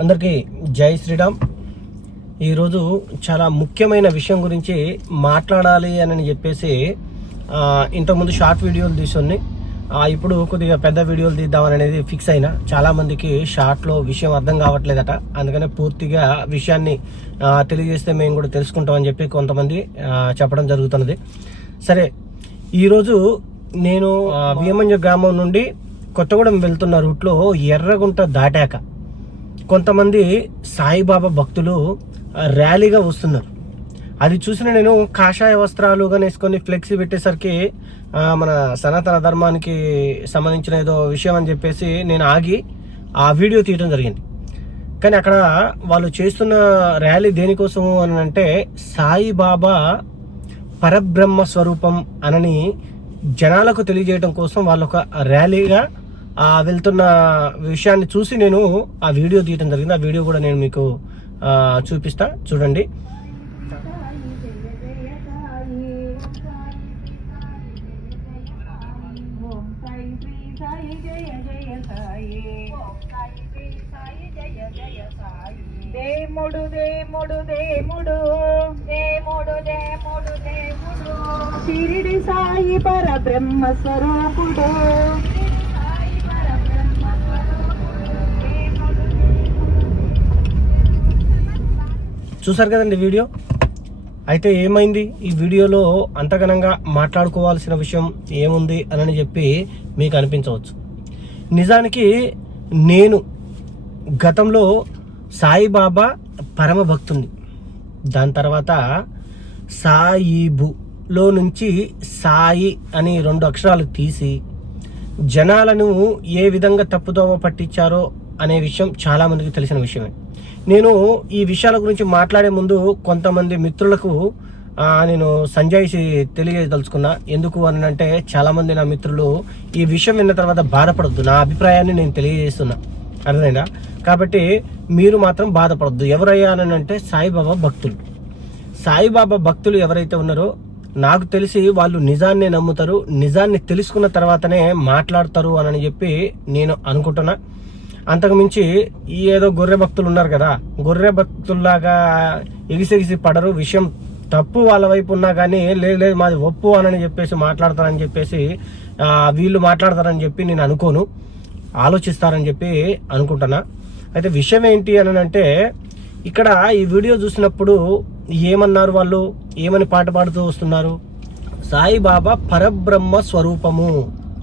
అందరికీ జై శ్రీరామ్. ఈరోజు చాలా ముఖ్యమైన విషయం గురించి మాట్లాడాలి అని చెప్పేసి ఇంతకుముందు షార్ట్ వీడియోలు తీసుకొని ఇప్పుడు కొద్దిగా పెద్ద వీడియోలు తీద్దామని అనేది ఫిక్స్ అయినా. చాలామందికి షార్ట్లో విషయం అర్థం కావట్లేదట. అందుకనే పూర్తిగా విషయాన్ని తెలియజేస్తే మేము కూడా తెలుసుకుంటామని చెప్పి కొంతమంది చెప్పడం జరుగుతున్నది. సరే ఈరోజు నేను భీమంజ గ్రామం నుండి కొత్తగూడెం వెళ్తున్న రూట్లో ఎర్రగుంట దాటాక కొంతమంది సాయిబాబా భక్తులు ర్యాలీగా వస్తున్నారు. అది చూసిన నేను కాషాయ వస్త్రాలు కానీ వేసుకొని ఫ్లెక్సీ పెట్టేసరికి మన సనాతన ధర్మానికి సంబంధించిన ఏదో విషయం అని చెప్పేసి నేను ఆగి ఆ వీడియో తీయడం జరిగింది. కానీ అక్కడ వాళ్ళు చేస్తున్న ర్యాలీ దేనికోసము అని అంటే సాయిబాబా పరబ్రహ్మ స్వరూపం అనని జనాలకు తెలియజేయడం కోసం వాళ్ళు ఒక ర్యాలీగా వెళ్తున్న విషయాన్ని చూసి నేను ఆ వీడియో తీయడం జరిగింది. ఆ వీడియో కూడా నేను మీకు ఆ, చూపిస్తా. చూడండి. ఓం సాయి శ్రీ సాయి జయ జయ సాయి దేముడు దేముడు దేముడు. దేముడు దేముడు దేముడు. షిరిడి సాయి పరబ్రహ్మ స్వరూపుడు చూసారు కదండి వీడియో? అయితే ఏమైంది? ఈ వీడియోలో అంతగనంగా మాట్లాడుకోవాల్సిన విషయం ఏముంది అని చెప్పి మీకు అనిపించవచ్చు. నిజానికి నేను గతంలో సాయిబాబా పరమ భక్తుని దాని తర్వాత సాయిబులో నుంచి సాయి అని రెండు అక్షరాలు తీసి జనాలను ఏ విధంగా తప్పుదోవ పట్టించారో అనే విషయం చాలామందికి తెలిసిన విషయమే. నేను ఈ విషయాల గురించి మాట్లాడే ముందు కొంతమంది మిత్రులకు నేను సంజాయిషి తెలియదలుచుకున్నా. ఎందుకు అని అంటే చాలామంది నా మిత్రులు ఈ విషయం విన్న తర్వాత బాధపడద్దు. నా అభిప్రాయాన్ని నేను తెలియజేస్తున్నా. అర్థమైందా? కాబట్టి మీరు మాత్రం బాధపడద్దు. ఎవరయ్యా అని అంటే సాయిబాబా భక్తులు. సాయిబాబా భక్తులు ఎవరైతే ఉన్నారో నాకు తెలిసి వాళ్ళు నిజాన్ని నమ్ముతారు. నిజాన్ని తెలుసుకున్న తర్వాతనే మాట్లాడతారు అని చెప్పి నేను అనుకుంటున్నా. అంతకుమించి ఈ ఏదో గొర్రె భక్తులు ఉన్నారు కదా గొర్రె భక్తుల్లాగా ఎగిసెగిసి పడరు. విషయం తప్పు వాళ్ళ వైపు ఉన్నా కానీ లేదు లేదు మాది ఒప్పు అని చెప్పేసి మాట్లాడతారని చెప్పేసి వీళ్ళు మాట్లాడతారని చెప్పి నేను అనుకోను. ఆలోచిస్తారని చెప్పి అనుకుంటున్నా. అయితే విషయం ఏంటి అని అంటే ఇక్కడ ఈ వీడియో చూసినప్పుడు ఏమన్నారు వాళ్ళు? ఏమని పాట పాడుతూ వస్తున్నారు? సాయిబాబా పరబ్రహ్మ స్వరూపము.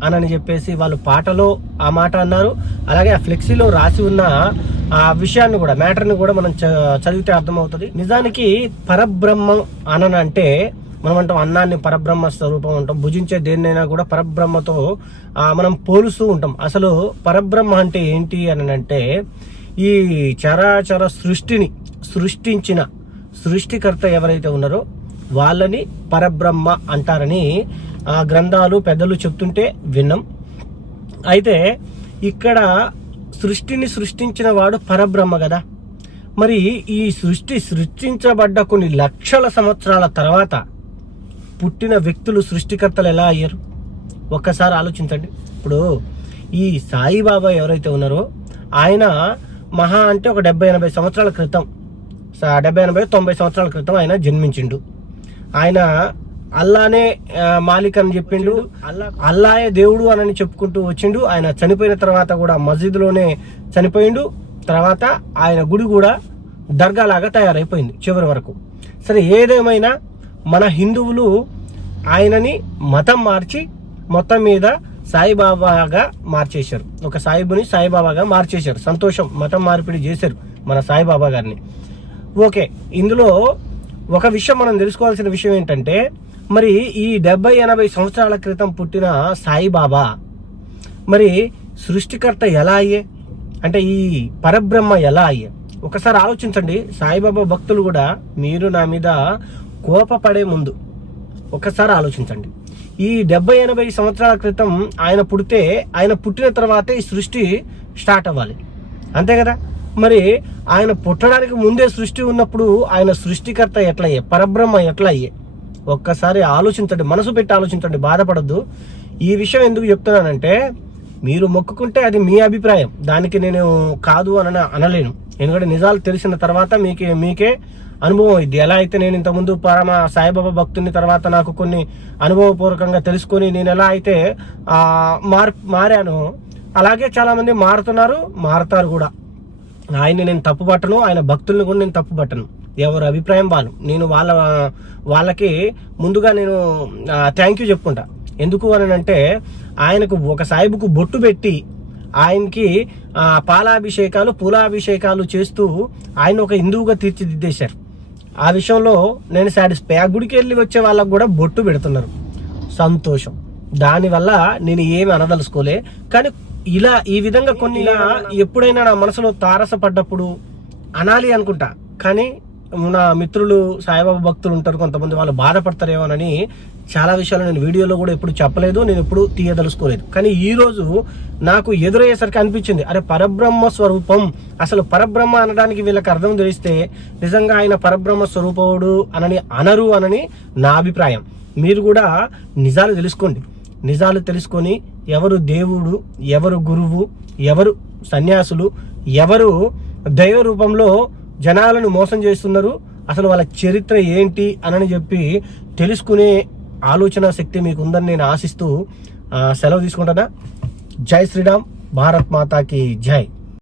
అనని చెప్పేసి వాళ్ళు పాటలో ఆ మాట అన్నారు. అలాగే ఆ ఫ్లెక్సీలో రాసి ఉన్న ఆ విషయాన్ని కూడా మ్యాటర్ని కూడా మనం చ- చదివితే అర్థమవుతుంది. నిజానికి పరబ్రహ్మం అనని అంటే మనం అంటాం అన్నాన్ని పరబ్రహ్మ స్వరూపం అంటాం. భుజించే దేన్నైనా కూడా పరబ్రహ్మతో మనం పోలుస్తూ ఉంటాం. అసలు పరబ్రహ్మ అంటే ఏంటి అని అంటే ఈ చరాచర సృష్టిని సృష్టించిన సృష్టికర్త ఎవరైతే ఉన్నారో వాళ్ళని పరబ్రహ్మ అంటారని గ్రంథాలు పెద్దలు చెప్తుంటే విన్నాం. అయితే ఇక్కడ సృష్టిని సృష్టించిన వాడు పరబ్రహ్మ కదా. మరి ఈ సృష్టి సృష్టించబడ్డ కొన్ని లక్షల సంవత్సరాల తర్వాత పుట్టిన వ్యక్తులు సృష్టికర్తలు ఎలా అయ్యారు? ఒక్కసారి ఆలోచించండి. ఇప్పుడు ఈ సాయిబాబా ఎవరైతే ఉన్నారో ఆయన మహా అంటే ఒక డెబ్బై ఎనభై సంవత్సరాల క్రితం డెబ్బై ఎనభై తొంభై సంవత్సరాల క్రితం ఆయన జన్మించిండు. ఆయన అల్లానే మాలిక్ అని చెప్పిండు. అల్లా అల్లాయే దేవుడు అని చెప్పుకుంటూ వచ్చిండు. ఆయన చనిపోయిన తర్వాత కూడా మసీదులోనే చనిపోయిండు. తర్వాత ఆయన గుడి కూడా దర్గా లాగా తయారైపోయింది చివరి వరకు. సరే ఏదేమైనా మన హిందువులు ఆయనని మతం మార్చి మొత్తం మీద సాయిబాబాగా మార్చేశారు. ఒక సాయిబుని సాయిబాబాగా మార్చేశారు. సంతోషం మతం మార్పిడి చేశారు మన సాయిబాబా గారిని. ఓకే ఇందులో ఒక విషయం మనం తెలుసుకోవాల్సిన విషయం ఏంటంటే మరి ఈ డెబ్బై ఎనభై సంవత్సరాల క్రితం పుట్టిన సాయిబాబా మరి సృష్టికర్త ఎలా అయ్యే? అంటే ఈ పరబ్రహ్మ ఎలా అయ్యే? ఒకసారి ఆలోచించండి. సాయిబాబా భక్తులు కూడా మీరు నా మీద కోపపడే ముందు ఒకసారి ఆలోచించండి. ఈ డెబ్బై ఎనభై సంవత్సరాల క్రితం ఆయన పుడితే ఆయన పుట్టిన తర్వాతే ఈ సృష్టి స్టార్ట్ అవ్వాలి. అంతే కదా? మరి ఆయన పుట్టడానికి ముందే సృష్టి ఉన్నప్పుడు ఆయన సృష్టికర్త ఎట్లయ్యే? పరబ్రహ్మ ఎట్లా అయ్యే ఒక్కసారి ఆలోచించండి మనసు పెట్టి ఆలోచించండి బాధపడద్దు. ఈ విషయం ఎందుకు చెప్తున్నానంటే మీరు మొక్కుకుంటే అది మీ అభిప్రాయం. దానికి నేను కాదు అని అనలేను. ఎందుకంటే నిజాలు తెలిసిన తర్వాత మీకే మీకే అనుభవం ఇది ఎలా అయితే నేను ఇంతకుముందు పరమ సాయిబాబా భక్తుని తర్వాత నాకు కొన్ని అనుభవపూర్వకంగా తెలుసుకొని నేను ఎలా అయితే మార్ మారాను అలాగే చాలామంది మారుతున్నారు మారుతారు కూడా. ఆయన్ని నేను తప్పు పట్టను ఆయన భక్తుల్ని కూడా నేను తప్పు పట్టను ఎవరి అభిప్రాయం వాళ్ళు. నేను వాళ్ళ వాళ్ళకి ముందుగా నేను థ్యాంక్ యూ చెప్పుకుంటా. ఎందుకు అని అంటే ఆయనకు ఒక సాయిబుకు బొట్టు పెట్టి ఆయనకి పాలాభిషేకాలు పూలాభిషేకాలు చేస్తూ ఆయన ఒక హిందువుగా తీర్చిదిద్దేశారు. ఆ విషయంలో నేను సాటిస్ఫై ఆ గుడికి వెళ్ళి వచ్చే వాళ్ళకు కూడా బొట్టు పెడుతున్నారు. సంతోషం. దానివల్ల నేను ఏమి అనదలుచుకోలే. కానీ ఇలా ఈ విధంగా కొన్ని ఇలా ఎప్పుడైనా నా మనసులో తారసపడ్డప్పుడు అనాలి అనుకుంటా. కానీ నా మిత్రులు సాయిబాబా భక్తులు ఉంటారు కొంతమంది వాళ్ళు బాధపడతారేమోనని చాలా విషయాలు నేను వీడియోలో కూడా ఎప్పుడు చెప్పలేదు నేను ఎప్పుడు తీయదలుచుకోలేదు. కానీ ఈ రోజు నాకు ఎదురయ్యేసరికి అనిపించింది అరే పరబ్రహ్మ స్వరూపం అసలు పరబ్రహ్మ అనడానికి వీళ్ళకి అర్థం తెలిస్తే నిజంగా ఆయన పరబ్రహ్మ స్వరూపవుడు అనని అనరు అనని నా అభిప్రాయం. మీరు కూడా నిజాలు తెలుసుకోండి. నిజాలు తెలుసుకొని ఎవరు దేవుడు ఎవరు గురువు ఎవరు సన్యాసులు ఎవరు దైవ రూపంలో జనాలను మోసం చేస్తున్నారు. అసలు వాళ్ళ చరిత్ర ఏంటి అనని చెప్పి తెలుసుకునే ఆలోచన శక్తి మీకు ఉందని నేను ఆశిస్తూ సెలవు తీసుకుంటానా జై శ్రీరామ్ భారత్ మాతాకి జై.